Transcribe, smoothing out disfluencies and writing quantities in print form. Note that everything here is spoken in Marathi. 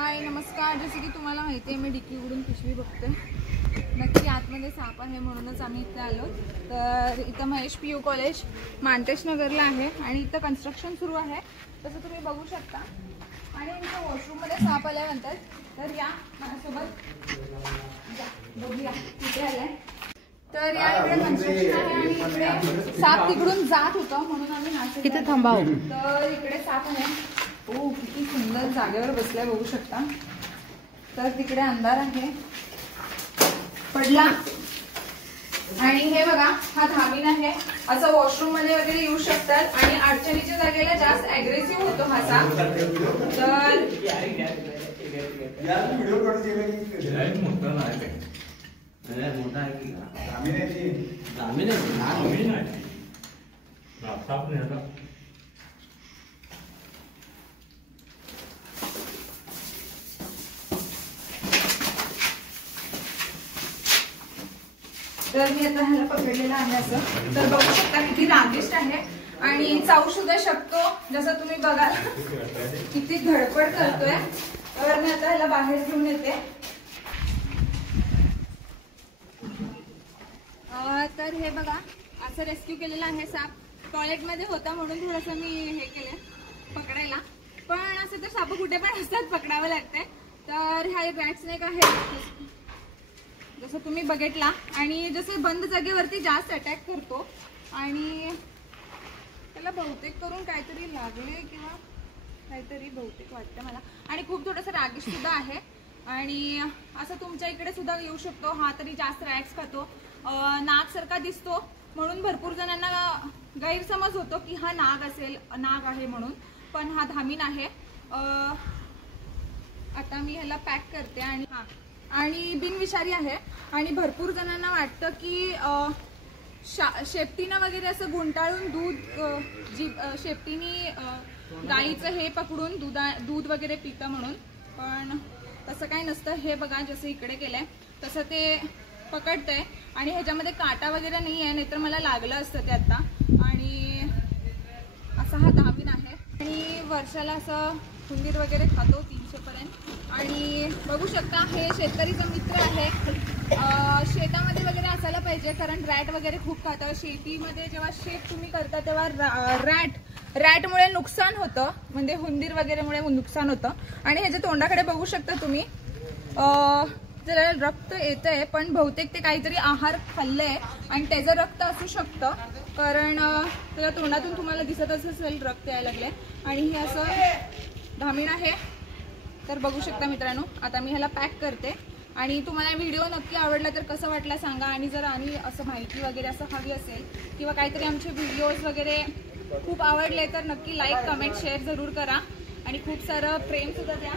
हाय नमस्कार. जसं की तुम्हाला माहिती आहे मी डिकी उघडून पिशवी बघते. नक्की आतमध्ये साप आहे म्हणूनच आम्ही इथे आलो. तर इथं महेश PU कॉलेज मानतेश नगरला आहे आणि इथं कन्स्ट्रक्शन सुरू आहे तसं तुम्ही बघू शकता. आणि इथं वॉशरूममध्ये साप आलाय म्हणतात. तर या माझ्यासोबत बघूया कुठे आलाय. तर या इकडे कन्स्ट्रक्शन आहे आणि इकडे साप तिकडून जात होतं म्हणून आम्ही इथे थांबाव. तर इकडे साप आहे. ओ किती सुंदर जागेवर बसलाय बघू शकता. तर तिकडे अंधार आहे पडला. आणि हे बघा हा धामीन आहे. असं वॉशरूम मध्ये वगैरे येऊ शकतात आणि अडचणीच्या जागेला जास्त अग्रेसिव्ह होतो हा साप. तर मी आता ह्याला पकडलेला आहे असं. तर बघू शकता किती रागिष्ट आहे आणि चावू सुद्धा शकतो. जसं तुम्ही बघाल किती धडपड करतोय. तर मी आता ह्याला बाहेर घेऊन येते. तर हे बघा असं रेस्क्यू केलेलं आहे. साप टॉयलेटमध्ये होता म्हणून थोडंसं मी हे केलंय पकडायला. पण असं तर साप कुठे पण असतात पकडावं लागतंय. तर हा एक रॅट स्नेक आहे जसं तुम्ही बघितला. आणि जसं बंद जागेवरती जास्त अटॅक करतो आणि त्याला बहुतेक करून काहीतरी लागले किंवा काहीतरी बहुतेक वाटतं मला. आणि खूप थोडंसं रागिष्ट सुद्धा आहे आणि असं तुमच्या इकडे सुद्धा येऊ शकतो. हा तरी जास्त रॅट्स खातो. नाग सारखा दिसतो म्हणून भरपूर जणांना गैरसमज होतो की हा नाग आहे म्हणून. पण हा धामीन आहे. आता मी ह्याला पॅक करते. आणि बिनविषारी आहे. आणि भरपूर जणांना वाटतं की शेपटीनं वगैरे असं गुंटाळून शेपटीने गाईचं हे पकडून दूध वगैरे पितं म्हणून. पण तसं काही नसतं. हे बघा जसं इकडे केलंय तसं ते पकडतंय आणि ह्याच्यामध्ये काटा वगैरे नाही आहे, नाहीतर मला लागलं असतं ते आता. आणि असा हा धामीन आहे आणि वर्षाला असं हुंदीर वगैरे खातो 300 पर्यंत. आणि बघू शकता हे शेतकरीचा मित्र आहे. शेतामध्ये वगैरे असायला पाहिजे कारण रॅट वगैरे खूप खातात. शेतीमध्ये जेव्हा शेत तुम्ही करता तेव्हा रॅटमुळे नुकसान होतं, म्हणजे हुंदीर वगैरेमुळे नुकसान होतं. आणि ह्याच्या तोंडाकडे बघू शकता तुम्ही त्याला रक्त येतंय पण बहुतेक ते काहीतरी आहार खाल्लंय आणि त्याचं रक्त असू शकतं कारण त्याच्या तोंडातून तुम्हाला दिसतच असेल रक्त यायला लागलंय. आणि हे असं धामीण आहे. तर बघू शकता मित्रांनो. आता मी ह्याला पॅक करते. आणि तुम्हाला व्हिडिओ नक्की आवडला तर कसं वाटला सांगा. आणि जर आणि असं माहिती वगैरे असं हवी असेल किंवा काहीतरी आमचे व्हिडिओज वगैरे खूप आवडले तर नक्की लाईक कमेंट शेअर जरूर करा आणि खूप सारं प्रेम सुद्धा द्या.